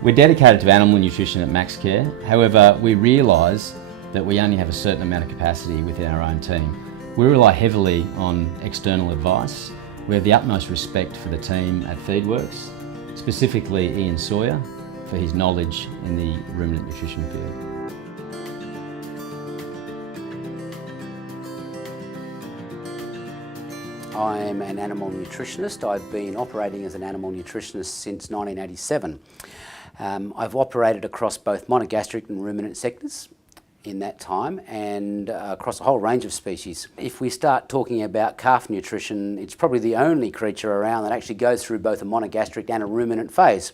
We're dedicated to animal nutrition at MaxCare. However, we realise that we only have a certain amount of capacity within our own team. We rely heavily on external advice. We have the utmost respect for the team at Feedworks, specifically Ian Sawyer, for his knowledge in the ruminant nutrition field. I'm an animal nutritionist. I've been operating as an animal nutritionist since 1987. I've operated across both monogastric and ruminant sectors in that time and across a whole range of species. If we start talking about calf nutrition, it's probably the only creature around that actually goes through both a monogastric and a ruminant phase.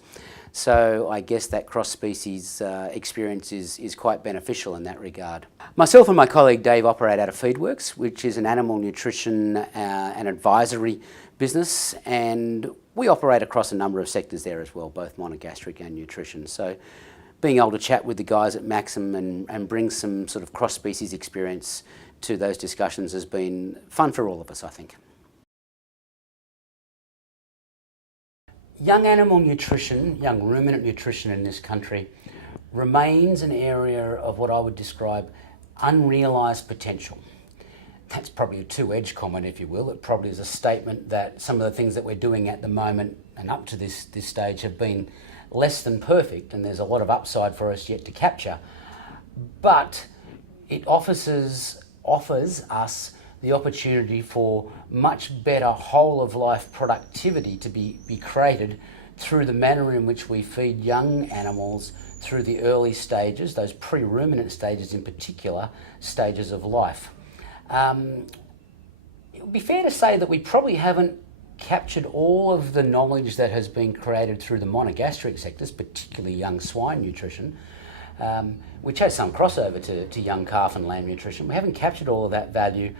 So I guess that cross-species experience is quite beneficial in that regard. Myself and my colleague Dave operate out of Feedworks, which is an animal nutrition and advisory business, and we operate across a number of sectors there as well, both monogastric and nutrition. So being able to chat with the guys at Maxim and bring some sort of cross-species experience to those discussions has been fun for all of us, I think. Young animal nutrition, young ruminant nutrition in this country remains an area of what I would describe unrealised potential. That's probably a two-edged comment, if you will. It probably is a statement that some of the things that we're doing at the moment and up to this stage have been less than perfect, and there's a lot of upside for us yet to capture. But it offers us the opportunity for much better whole-of-life productivity to be created through the manner in which we feed young animals through the early stages, those pre-ruminant stages in particular, stages of life. It would be fair to say that we probably haven't captured all of the knowledge that has been created through the monogastric sectors, particularly young swine nutrition, which has some crossover to young calf and lamb nutrition. We haven't captured all of that value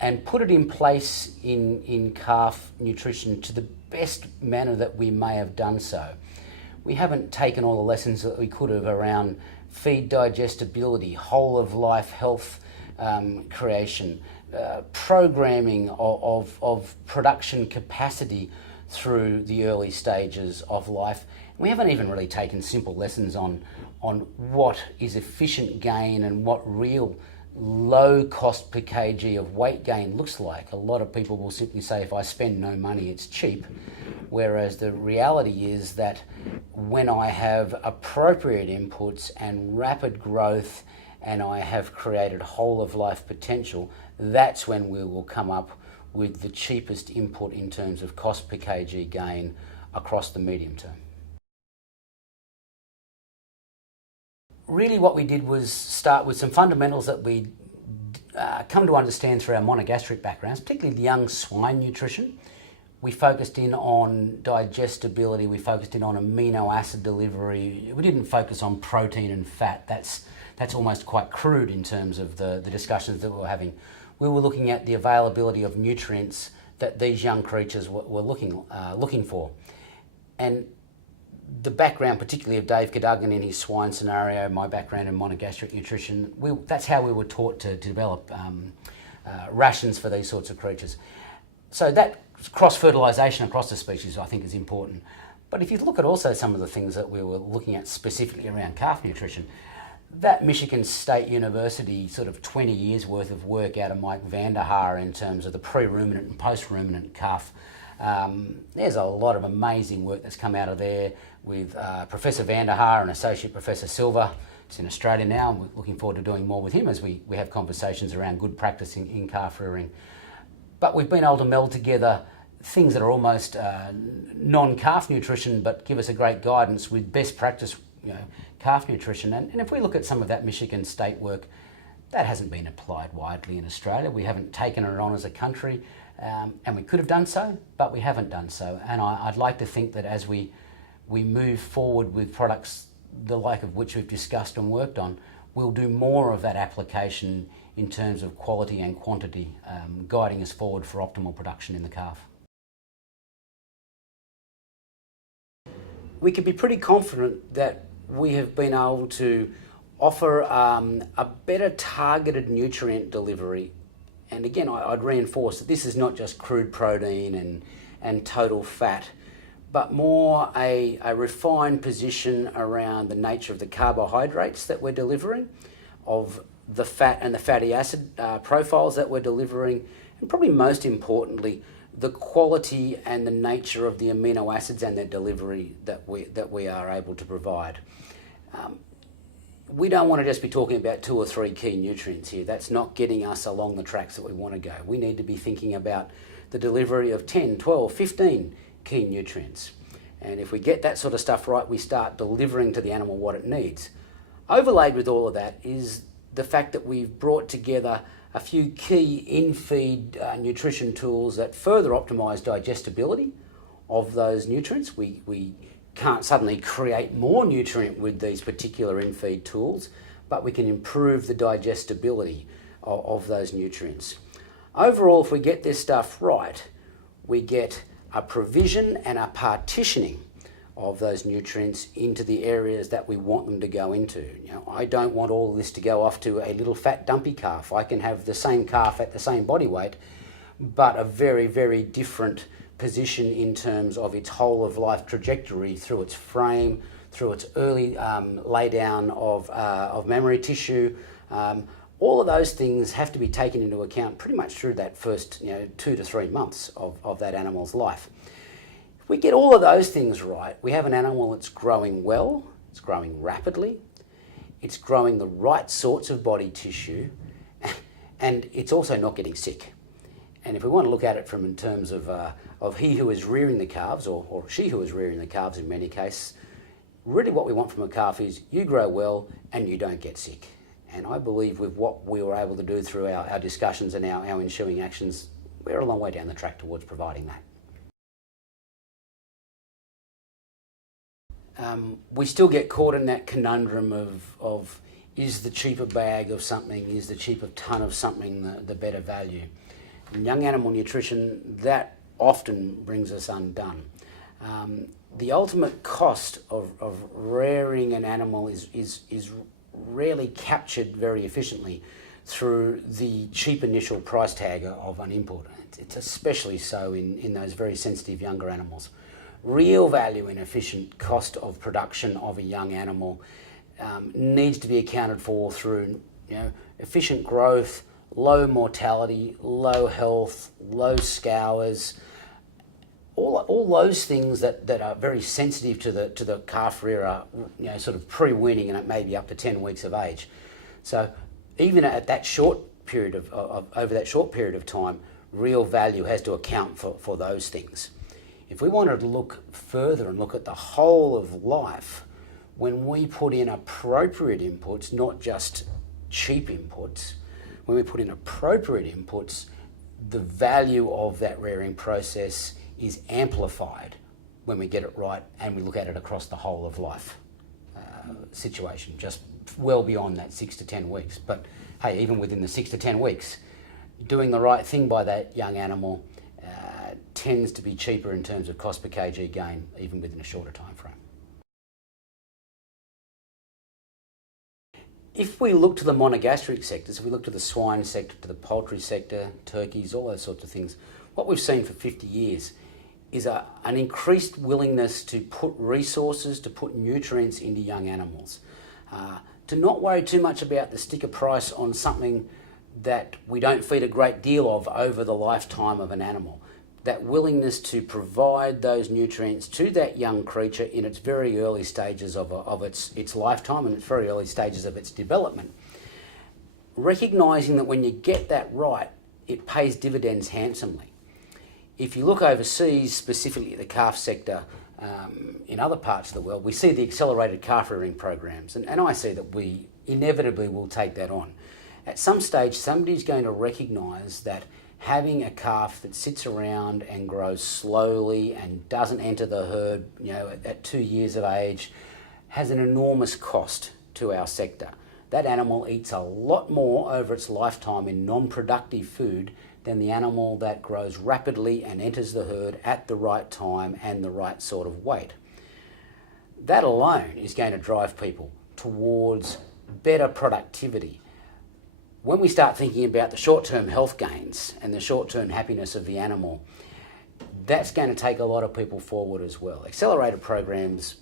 and put it in place in calf nutrition to the best manner that we may have done so. We haven't taken all the lessons that we could have around feed digestibility, whole of life health creation, programming of production capacity through the early stages of life. We haven't even really taken simple lessons on what is efficient gain and what real low cost per kg of weight gain looks like. A lot of people will simply say, if I spend no money, it's cheap. Whereas the reality is that when I have appropriate inputs and rapid growth and I have created whole of life potential, that's when we will come up with the cheapest input in terms of cost per kg gain across the medium term. Really what we did was start with some fundamentals that we come to understand through our monogastric backgrounds, particularly the young swine nutrition. We focused in on digestibility, we focused in on amino acid delivery. We didn't focus on protein and fat. That's almost quite crude in terms of the discussions that we were having. We were looking at the availability of nutrients that these young creatures were looking for. And the background, particularly of Dave Cadogan in his swine scenario, my background in monogastric nutrition, that's how we were taught to develop rations for these sorts of creatures. So that cross-fertilisation across the species, I think, is important. But if you look at also some of the things that we were looking at specifically around calf nutrition, that Michigan State University sort of 20 years worth of work out of Mike Vanderhaar in terms of the pre-ruminant and post-ruminant calf, there's a lot of amazing work that's come out of there with Professor Vanderhaar and Associate Professor Silver. He's in Australia now, and we're looking forward to doing more with him as we have conversations around good practice in calf rearing. But we've been able to meld together things that are almost non-calf nutrition but give us a great guidance with best practice calf nutrition. And if we look at some of that Michigan State work, that hasn't been applied widely in Australia. We haven't taken it on as a country, and we could have done so, but we haven't done so. And I'd like to think that as we move forward with products the like of which we've discussed and worked on, we'll do more of that application in terms of quality and quantity, guiding us forward for optimal production in the calf. We can be pretty confident that we have been able to offer a better targeted nutrient delivery. And again, I'd reinforce that this is not just crude protein and total fat, but more a refined position around the nature of the carbohydrates that we're delivering, of the fat and the fatty acid profiles that we're delivering, and probably most importantly, the quality and the nature of the amino acids and their delivery that we are able to provide. We don't want to just be talking about 2 or 3 key nutrients here. That's not getting us along the tracks that we want to go. We need to be thinking about the delivery of 10, 12, 15 key nutrients. And if we get that sort of stuff right, we start delivering to the animal what it needs. Overlaid with all of that is the fact that we've brought together a few key in-feed nutrition tools that further optimise digestibility of those nutrients. We can't suddenly create more nutrient with these particular in-feed tools, but we can improve the digestibility of those nutrients. Overall, if we get this stuff right, we get a provision and a partitioning of those nutrients into the areas that we want them to go into. You know, I don't want all of this to go off to a little fat dumpy calf. I can have the same calf at the same body weight, but a very, very different position in terms of its whole of life trajectory through its frame, through its early laydown of mammary tissue. All of those things have to be taken into account pretty much through that first 2 to 3 months of that animal's life. If we get all of those things right, we have an animal that's growing well, it's growing rapidly, it's growing the right sorts of body tissue, and it's also not getting sick. And if we want to look at it from in terms of he who is rearing the calves, or she who is rearing the calves in many cases, really what we want from a calf is you grow well and you don't get sick. And I believe with what we were able to do through our discussions and our ensuing actions, we're a long way down the track towards providing that. We still get caught in that conundrum of is the cheaper bag of something, is the cheaper ton of something the better value? In young animal nutrition, that often brings us undone. The ultimate cost of rearing an animal is rarely captured very efficiently through the cheap initial price tag of an input. It's especially so in those very sensitive younger animals. Real value in efficient cost of production of a young animal needs to be accounted for through efficient growth, low mortality, low health, low scours, all those things that are very sensitive to the calf rearer, sort of pre-weaning and it may be up to 10 weeks of age. So even at that short period over that short period of time, real value has to account for those things. If we wanted to look further and look at the whole of life, when we put in appropriate inputs, not just cheap inputs, when we put in appropriate inputs, the value of that rearing process is amplified when we get it right and we look at it across the whole of life situation, just well beyond that 6 to 10 weeks. But hey, even within the 6 to 10 weeks, doing the right thing by that young animal tends to be cheaper in terms of cost per kg gain, even within a shorter time frame. If we look to the monogastric sectors, if we look to the swine sector, to the poultry sector, turkeys, all those sorts of things, what we've seen for 50 years is an increased willingness to put resources, to put nutrients into young animals, to not worry too much about the sticker price on something that we don't feed a great deal of over the lifetime of an animal. That willingness to provide those nutrients to that young creature in its very early stages of its lifetime and its very early stages of its development. Recognising that when you get that right, it pays dividends handsomely. If you look overseas, specifically at the calf sector, in other parts of the world, we see the accelerated calf rearing programs, and I see that we inevitably will take that on. At some stage, somebody's going to recognise that having a calf that sits around and grows slowly and doesn't enter the herd, at 2 years of age, has an enormous cost to our sector. That animal eats a lot more over its lifetime in non-productive food than the animal that grows rapidly and enters the herd at the right time and the right sort of weight. That alone is going to drive people towards better productivity. When we start thinking about the short-term health gains and the short-term happiness of the animal, that's going to take a lot of people forward as well. Accelerator programs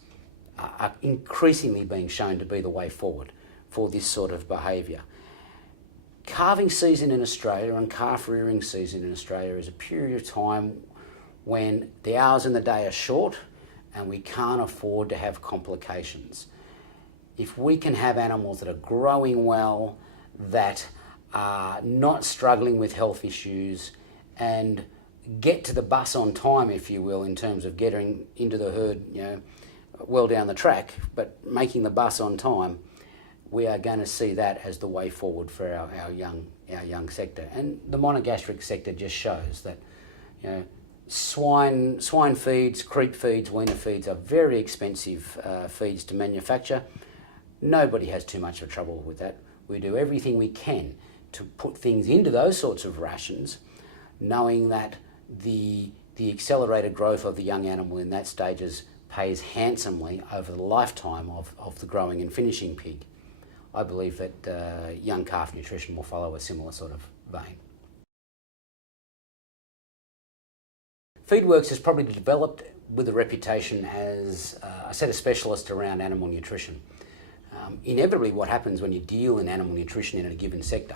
are increasingly being shown to be the way forward for this sort of behaviour. Calving season in Australia and calf rearing season in Australia is a period of time when the hours in the day are short and we can't afford to have complications. If we can have animals that are growing well, that are not struggling with health issues, and get to the bus on time, if you will, in terms of getting into the herd, well down the track, but making the bus on time, we are going to see that as the way forward for our young sector. And the monogastric sector just shows that, swine feeds, creep feeds, weaner feeds are very expensive feeds to manufacture. Nobody has too much of trouble with that. We do everything we can to put things into those sorts of rations, knowing that the accelerated growth of the young animal in that stages pays handsomely over the lifetime of the growing and finishing pig. I believe that young calf nutrition will follow a similar sort of vein. Feedworks has probably developed with a reputation as a set of specialists around animal nutrition. Inevitably, what happens when you deal in animal nutrition in a given sector,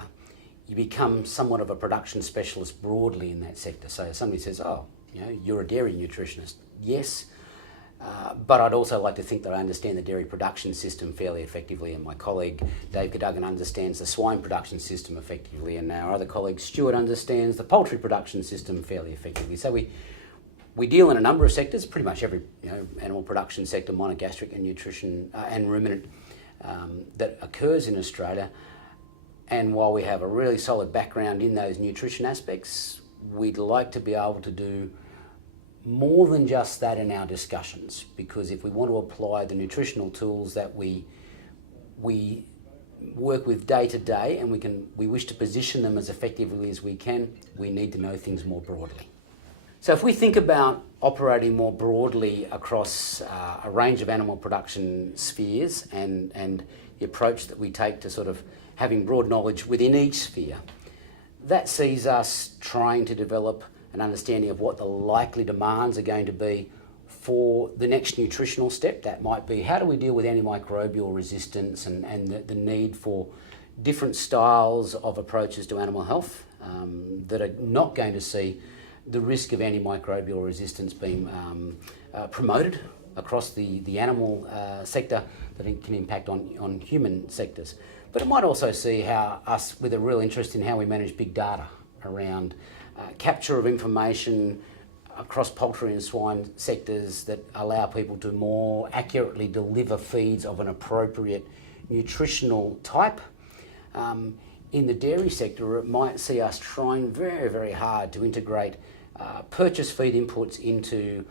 you become somewhat of a production specialist broadly in that sector. So somebody says, you're a dairy nutritionist. Yes, but I'd also like to think that I understand the dairy production system fairly effectively, and my colleague Dave Cadogan understands the swine production system effectively, and our other colleague Stuart understands the poultry production system fairly effectively. So we deal in a number of sectors, pretty much every animal production sector, monogastric and nutrition and ruminant that occurs in Australia. And while we have a really solid background in those nutrition aspects, we'd like to be able to do more than just that in our discussions, because if we want to apply the nutritional tools that we work with day to day, and we wish to position them as effectively as we can, we need to know things more broadly. So if we think about operating more broadly across a range of animal production spheres and the approach that we take to sort of having broad knowledge within each sphere, that sees us trying to develop an understanding of what the likely demands are going to be for the next nutritional step. That might be, how do we deal with antimicrobial resistance and the need for different styles of approaches to animal health that are not going to see the risk of antimicrobial resistance being promoted across the animal sector that it can impact on human sectors. But it might also see how us, with a real interest in how we manage big data around capture of information across poultry and swine sectors that allow people to more accurately deliver feeds of an appropriate nutritional type. In the dairy sector, it might see us trying very, very hard to integrate purchase feed inputs into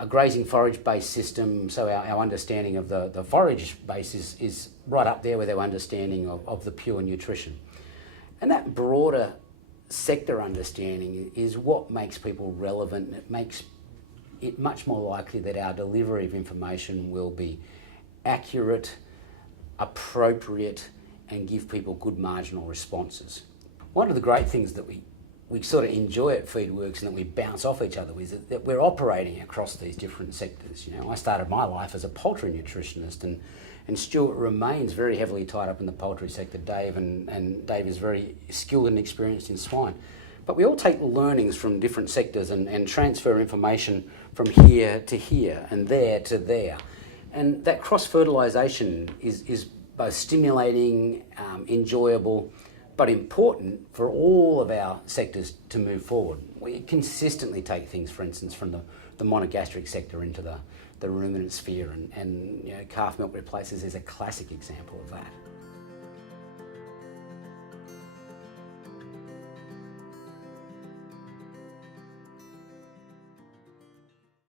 a grazing forage-based system, so our understanding of the forage base is right up there with our understanding of the pure nutrition. And that broader sector understanding is what makes people relevant. It makes it much more likely that our delivery of information will be accurate, appropriate, and give people good marginal responses. One of the great things that we sort of enjoy at Feedworks and that we bounce off each other is that we're operating across these different sectors. I started my life as a poultry nutritionist, and Stuart remains very heavily tied up in the poultry sector. And Dave is very skilled and experienced in swine. But we all take learnings from different sectors and transfer information from here to here and there to there. And that cross-fertilisation is both stimulating, enjoyable, but important for all of our sectors to move forward. We consistently take things, for instance, from the monogastric sector into the ruminant sphere, and calf milk replacers is a classic example of that.